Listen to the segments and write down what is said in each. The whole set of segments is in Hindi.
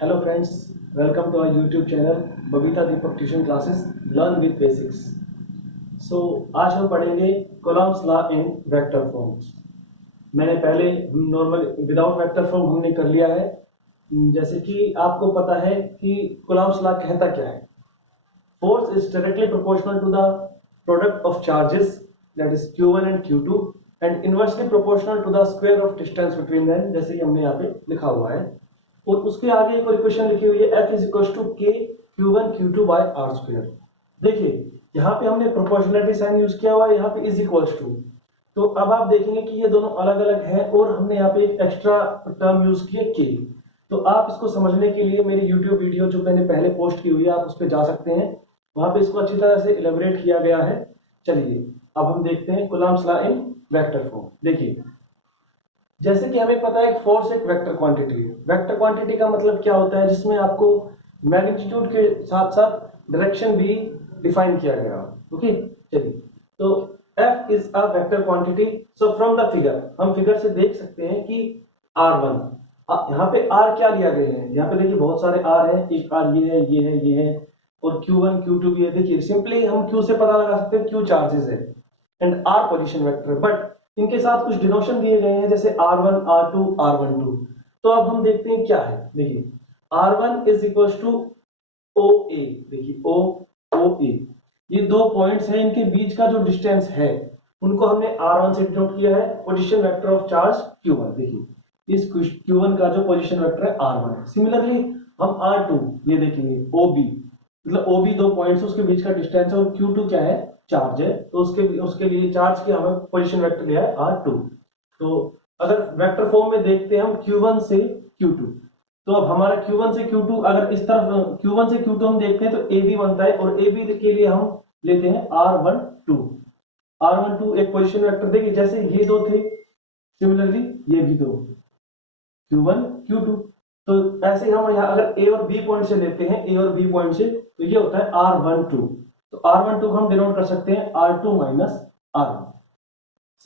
Hello friends, welcome to our YouTube channel Babita Deepak tuition classes learn with basics. So आज हम पढ़ेंगे Coulomb's law in vector forms. मैंने पहले नॉर्मल विदाउट वेक्टर फॉर्म हमने कर लिया है। जैसे कि आपको पता है कि कॉलम्स लॉ कहता क्या है। Force is directly proportional to the product of charges, that is Q1 and Q2, and inversely proportional to the square of distance between them, जैसे कि हमने यहाँ पे लिखा हुआ है। और उसके आगे एक और इक्वेशन लिखी हुई है F is equals to K Q1 Q2 by R square। देखिए यहाँ पे हमने प्रोपोर्शनलिटी साइन यूज किया हुआ है, यहाँ पे इज इक्वल्स टू। तो अब आप देखेंगे कि ये दोनों अलग अलग हैं और हमने यहाँ पे एक एक्स्ट्रा टर्म यूज किया K। तो आप इसको समझने के लिए मेरी YouTube वीडियो जो मैंने पहले पोस्ट की हुई है, आप उस पर जा सकते हैं। वहां पे इसको अच्छी तरह से इलेबोरेट किया गया है। चलिए अब हम देखते हैं Coulomb's law in vector form. देखिए जैसे कि हमें पता है कि फोर्स एक वेक्टर क्वांटिटी है। वेक्टर क्वांटिटी का मतलब क्या होता है, जिसमें आपको मैग्नीट्यूड के साथ साथ डायरेक्शन भी डिफाइन किया गया। ओके, चलिए तो F is a vector quantity. So from the figure हम फिगर से देख सकते हैं कि R1 यहाँ पे R क्या लिया गया है। यहाँ पे देखिए बहुत सारे R है, एक R ये है, ये है, ये है, और Q1 Q2 भी है। देखिए सिंपली हम Q से पता लगा सकते हैं Q चार्जेस है and R position vector, but इनके साथ कुछ डिनोशन दिए गए हैं जैसे R1 R2 R12। तो अब हम देखते हैं क्या है। देखिए R1 is equal to OA। देखिए OA ये दो पॉइंट्स हैं, इनके बीच का जो डिस्टेंस है उनको हमने R1 से डिनोट किया है। Position vector of charge Q1। देखिए इस Q1 का जो पोजीशन वेक्टर है R1 है। सिमिलरली हम R2 ये देखेंगे OB, मतलब OB दो पॉइंट्स उसके बीच का डिस्टेंस है, और Q2 क्या है, चार्ज है। तो उसके लिए चार्ज की हमें पोजीशन वेक्टर लिया है R2। तो अगर वेक्टर फॉर्म में देखते हैं हम Q1 से Q2, तो अब हमारा Q1 से Q2 अगर इस तरफ Q1 से Q2 हम देखते हैं तो AB बनता है, और AB के लिए हम लेते हैं R12 एक पोजीशन वेक्टर। देखिए जैसे ये दो थे, सिमिलरली ये भी दो Q1 Q2। तो ऐसे हम यहाँ अगर A और B पॉइंट से लेते हैं, A और B पॉइंट से, तो ये होता है R12। तो R12 हम डिनोट कर सकते हैं R2 माइनस R1।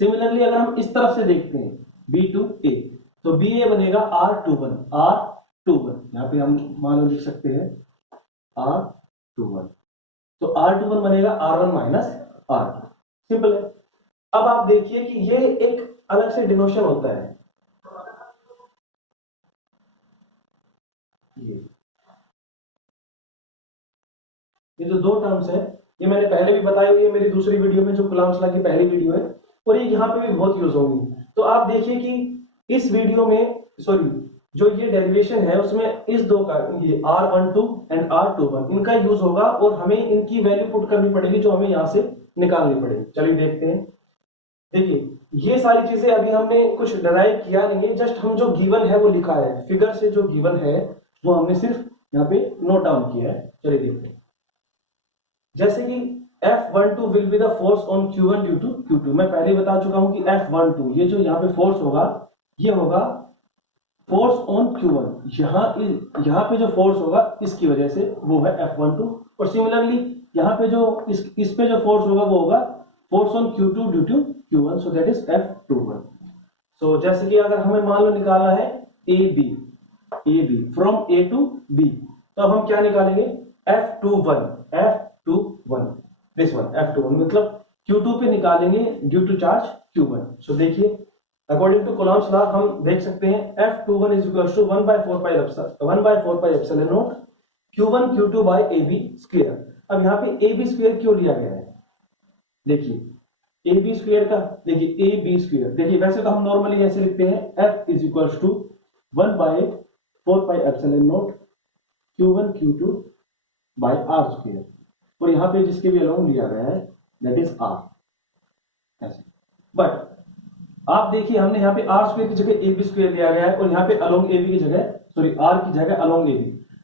सिमिलरली अगर हम इस तरफ से देखते हैं B टू A, तो BA बनेगा R21 यहाँ पे हम मान लो लिख सकते हैं R21। तो R21 बनेगा R1 माइनस R2। सिंपल है। अब आप देखिए कि ये एक अलग से डिनोशन होता है। ये जो दो टर्म्स है ये मैंने पहले भी बताई हुई है मेरी दूसरी वीडियो में, जो कूलम्ब्स लॉ की पहली वीडियो है, और ये यहाँ पे भी बहुत यूज होंगी। तो आप देखिए कि इस वीडियो में, सॉरी, जो ये डेरिवेशन है उसमें इस दो का, ये R12 एंड R21 इनका यूज होगा, और हमें इनकी वैल्यू पुट करनी पड़ेगी जो हमें यहाँ से निकालनी पड़ेगी। चलिए देखते हैं। देखिए ये सारी चीजें अभी हमने कुछ डराइव किया नहीं है, जस्ट हम जो गिवन है वो लिखा है। फिगर से जो गिवन है वो हमने सिर्फ यहाँ पे नोट डाउन किया है। चलिए देखते हैं। जैसे कि F12 will be the force on Q1 due to Q2। मैं पहले ही बता चुका हूं कि F12 ये जो यहाँ पे फोर्स होगा, ये होगा फोर्स ऑन Q1। यहाँ पे जो फोर्स होगा इसकी वजह से वो है F12, और सिमिलरली यहाँ पे जो इस पे जो फोर्स होगा वो होगा force on Q2 due to Q1, so that is F21। So जैसे कि अगर हमें मान लो निकालना है AB from A to B, तो अब हम क्या निकालेंगे, F21 दिस वन F21 मतलब Q2 पे निकालेंगे ड्यू टू चार्ज Q1। सो देखिए अकॉर्डिंग टू कूलम्ब्स लॉ हम देख सकते हैं F21 is equal to 1/4 pi epsilon not Q1 Q2 by AB square. अब यहाँ पे AB स्क्वायर क्यों लिया गया है, देखिए AB स्क्वायर का, देखिए AB स्क्वायर, देखिए वैसे तो हम नॉर्मली ऐसे लिखते हैं F is equal to 1/4 pi epsilon not Q1 Q2 by R square, और यहां पे जिसके भी अलोंग लिया गया है दैट इज R ऐसे। बट आप देखिए हमने यहाँ पे R स्क्वायर की जगह AB स्क्वायर लिया गया है, और यहाँ पे अलोंग AB की जगह, सॉरी R की जगह अलोंग AB।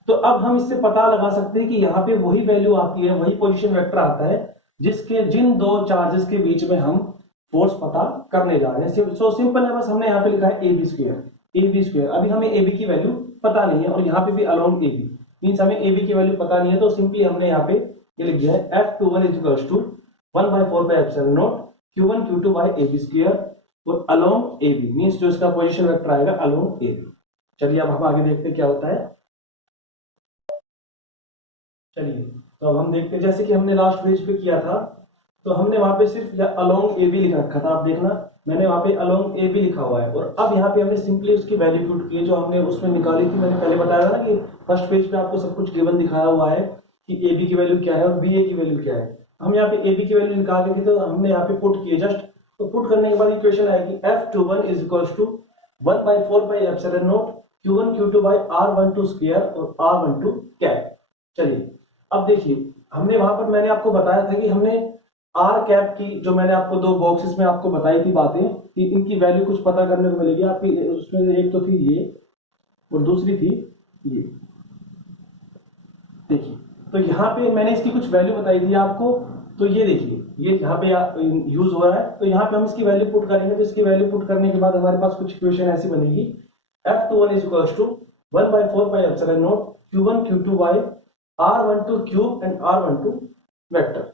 तो अब हम इससे पता लगा सकते हैं कि यहाँ पे वही वैल्यू आती है, वही पोजीशन वेक्टर आता है जिन दो चार्जेस के बीच में हम फोर्स पता करने जा रहे हैं। सो सिंपल है, बस हमने यहाँ पे लिखा है AB स्क्वायर। अभी हमें AB की वैल्यू पता नहीं है, और यहाँ पे भी अलोंग AB मींस हमें AB की वैल्यू पता नहीं है। तो सिंपली हमने यहाँ पे ये लिख दिया है F21 is equal to 1/4 pi epsilon not Q1 Q2 by AB square, और अलोंग AB मींस जो इसका पोजीशन वेक्टर आएगा अलोंग AB। चलिए अब हम आगे देखते हैं क्या होता है। तो अब हम देखते हैं, जैसे कि हमने लास्ट पेज पे किया था, तो हमने वहां पे सिर्फ अलोंग ए बी लिख रखा था, आप देखना मैंने वहां पे अलोंग ए बी लिखा हुआ है, और अब यहाँ पे हमने सिंपली उसकी वैल्यू पुट की है जो हमने उसमें निकाली थी। मैंने पहले बताया था ना कि फर्स्ट पेज पे आपको सब कुछ गिवन दिखाया हुआ है कि ए बी की वैल्यू क्या है और बी ए की वैल्यू क्या है। हम यहाँ पे ए बी की वैल्यू निकाल रहे थे, तो हमने यहाँ पे पुट किए जस्ट। तो पुट करने के बाद इक्वेशन आएगी F21 is equals to 1/4 pi epsilon not Q1 Q2 by R12 square और R12 कैप। चलिए अब देखिए, हमने वहां पर मैंने आपको बताया था कि हमने आर कैप की, जो मैंने आपको दो बॉक्सेस में आपको बताई थी बातें कि इनकी वैल्यू कुछ पता करने को मिलेगी आपकी। उसमें एक तो थी ये और दूसरी थी ये, देखिए। तो यहाँ पे मैंने इसकी कुछ वैल्यू बताई थी आपको। तो ये देखिए, ये यहाँ पे यूज हो रहा है, तो यहाँ पे हम इसकी वैल्यू पुट करेंगे। तो इसकी वैल्यू पुट करने के बाद हमारे पास कुछ इक्वेशन ऐसी बनेगी F21 is equals to 1/4 pi epsilon not Q1 Q2 by R12 cube and R12 vector.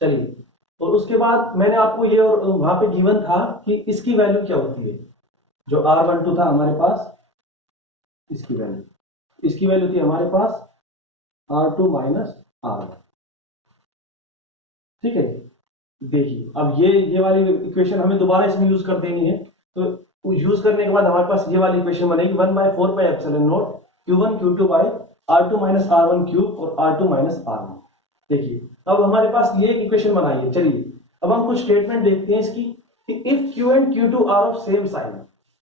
चलिए, और उसके बाद मैंने आपको ये और वहां पे गिवन था कि इसकी वैल्यू क्या होती है, जो R12 था हमारे पास, इसकी वैल्यू थी हमारे पास R2 माइनस R1। ठीक है, देखिए अब ये वाली इक्वेशन हमें दोबारा इसमें यूज कर देनी है। तो यूज करने के बाद हमारे पास ये वाली इक्वेशन बनेगी 1/4 pi epsilon not Q1 Q2 by R2 minus R1 cube और R2 माइनस R1। देखिए अब हमारे पास ये एक इक्वेशन बनाई है। चलिए अब हम कुछ स्टेटमेंट देखते हैं इसकी कि if Q and Q2 are of same sign,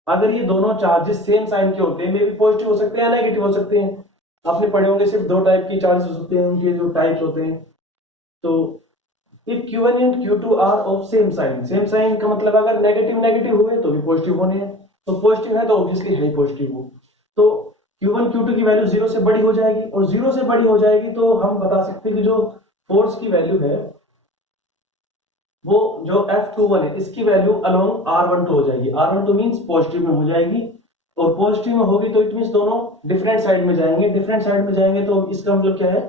अगर ये दोनों चार्जेस सेम साइन के होते हैं, मे भी पॉजिटिव हो सकते हैं या नेगेटिव हो सकते हैं। आपने पढ़े होंगे सिर्फ दो टाइप के चार्जेस हो सकते हैं, उनके जो टाइप्स होते हैं। तो if Q1 and Q2 are of same sign का मतलब अगर नेगेटिव नेगेटिव हुए तो भी पॉजिटिव होने हैं, तो पॉजिटिव है तो ऑब्वियसली है पॉजिटिव हो। तो Q1 Q2 की वैल्यू 0 से बड़ी हो जाएगी, और 0 से बड़ी हो जाएगी तो हम बता सकते हैं कि जो फोर्स की वैल्यू है वो जो F21 है इसकी वैल्यू अलोंग R12 हो जाएगी। R12 मींस पॉजिटिव में हो जाएगी, और पॉजिटिव में होगी तो इट मींस दोनों डिफरेंट साइड में जाएंगे। डिफरेंट साइड में जाएंगे तो इसका मतलब क्या है,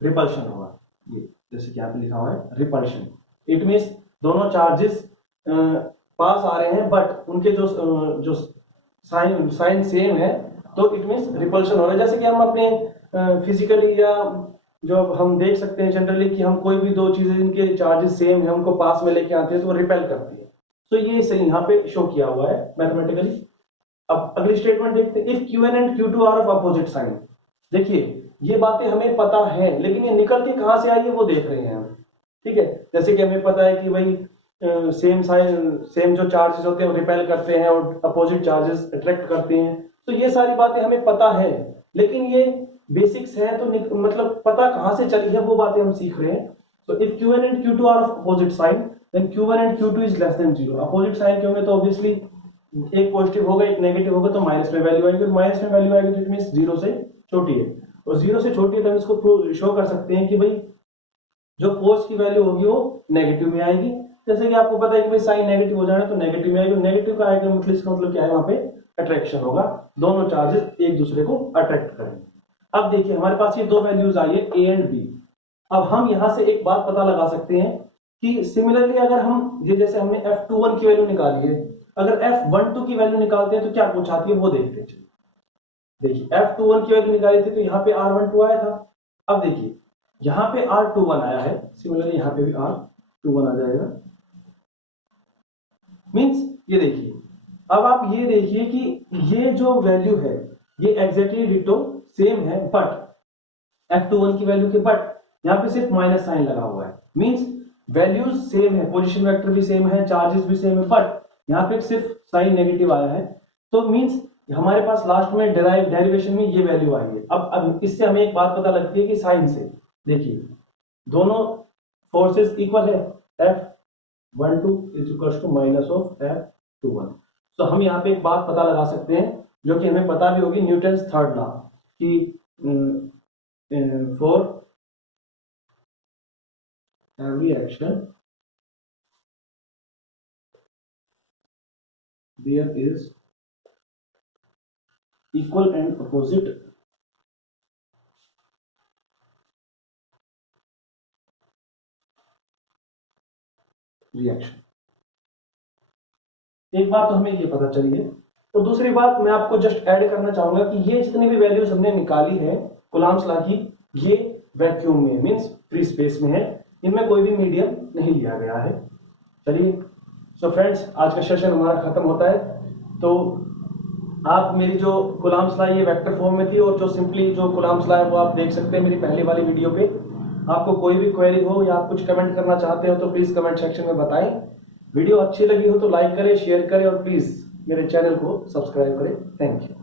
रिपल्शन होगा। ये जैसे कि आप लिखा हुआ है रिपल्शन, इट मींस दोनों चार्जेस पास आ रहे हैं बट उनके जो साइन सेम है, तो इट मींस रिपल्शन हो रहा है। जैसे कि हम अपने फिजिकली या जो हम देख सकते हैं जनरली कि हम कोई भी दो चीजें जिनके चार्जेस सेम है उनको पास में लेके आते हैं तो वो रिपेल करती है। तो ये सही यहाँ पे शो किया हुआ है मैथमेटिकली। अब अगली स्टेटमेंट देखते हैं, if Q1 and Q2 are of opposite sign. देखिए ये बातें हमें पता है, लेकिन ये निकलती कहां से आई है वो देख रहे हैं हम। ठीक है, जैसे कि हमें पता है कि भाई सेम जो चार्जेस होते हैं वो रिपेल करते हैं और अपोजिट चार्जेस अट्रैक्ट करते हैं। तो ये सारी बातें हमें पता है, लेकिन ये बेसिक्स है, तो मतलब पता कहां से चली है वो बातें हम सीख रहे हैं। तो if Q1 and Q2 are of opposite sign then Q1 and Q2 is less than 0। Opposite sign के होंगे तो ऑब्वियसली एक पॉजिटिव होगा एक नेगेटिव होगा, तो माइनस में वैल्यू आएगी, और माइनस में वैल्यू आएगी तो इट मींस 0 से छोटी है, और 0 से छोटी है तो हम इसको शो कर सकते हैं कि भाई जो फोर्स की वैल्यू होगी वो नेगेटिव में आएगी। जैसे कि आपको पता है कि भाई साइन नेगेटिव हो जाए तो नेगेटिव में आएगी, नेगेटिव का आएगा मतलब इसका मतलब क्या है, वहां पे अट्रैक्शन होगा, दोनों चार्जेस एक दूसरे को अट्रैक्ट करेंगे। अब देखिए हमारे पास ये दो वैल्यूज आई है A एंड B। अब हम यहां से एक बात पता लगा सकते हैं कि सिमिलरली अगर हम ये जैसे हमने F21 की वैल्यू निकाली है, अगर F12 की वैल्यू निकालते हैं तो क्या कुछ आती है वो देखते हैं। देखिए F21 की वैल्यू निकाली थी तो यहाँ पे R12 आया था। अब देखिए यहाँ पे R21 आया है, सिमिलरली यहाँ पे भी R21 आ जाएगा। मींस ये देखिए, अब आप ये देखिए कि ये जो वैल्यू है ये एग्जैक्टली डिटो सेम है, बट F21 की वैल्यू के बट यहाँ पे सिर्फ माइनस साइन लगा हुआ है। मींस वैल्यूज सेम है, पोजीशन वेक्टर भी सेम है, चार्जेस भी सेम है, बट यहाँ पे सिर्फ साइन नेगेटिव आया है। तो मींस हमारे पास लास्ट में डेरिवेशन में ये वैल्यू आई है। अब इससे हमें एक बात पता लगती है कि साइन से देखिए दोनों फोर्सेस इक्वल है, F12 is equal to minus of F21। तो हम यहाँ पे एक बात पता लगा सकते हैं जो कि हमें पता भी होगी, न्यूटन्स थर्ड लॉ, कि for every action there is equal and opposite reaction. एक बात तो हमें ये पता चली है, और दूसरी बात मैं आपको जस्ट ऐड करना चाहूंगा कि ये जितनी भी वैल्यूज हमने निकाली है कूलम्ब्स लॉ की, ये वैक्यूम में, मीन्स फ्री स्पेस में है, इनमें कोई भी मीडियम नहीं लिया गया है। चलिए सो फ्रेंड्स, आज का सेशन हमारा खत्म होता है। तो आप मेरी जो कूलम्ब्स लॉ ये वेक्टर फॉर्म में थी, और जो सिंपली जो कूलम्ब्स लॉ है वो आप देख सकते हैं मेरी पहले वाली वीडियो पे। आपको कोई भी क्वेरी हो या आप कुछ कमेंट करना चाहते हो तो प्लीज कमेंट सेक्शन में बताएं। वीडियो अच्छी लगी हो तो लाइक करें, शेयर करें और प्लीज मेरे चैनल को सब्सक्राइब करें। Thank you.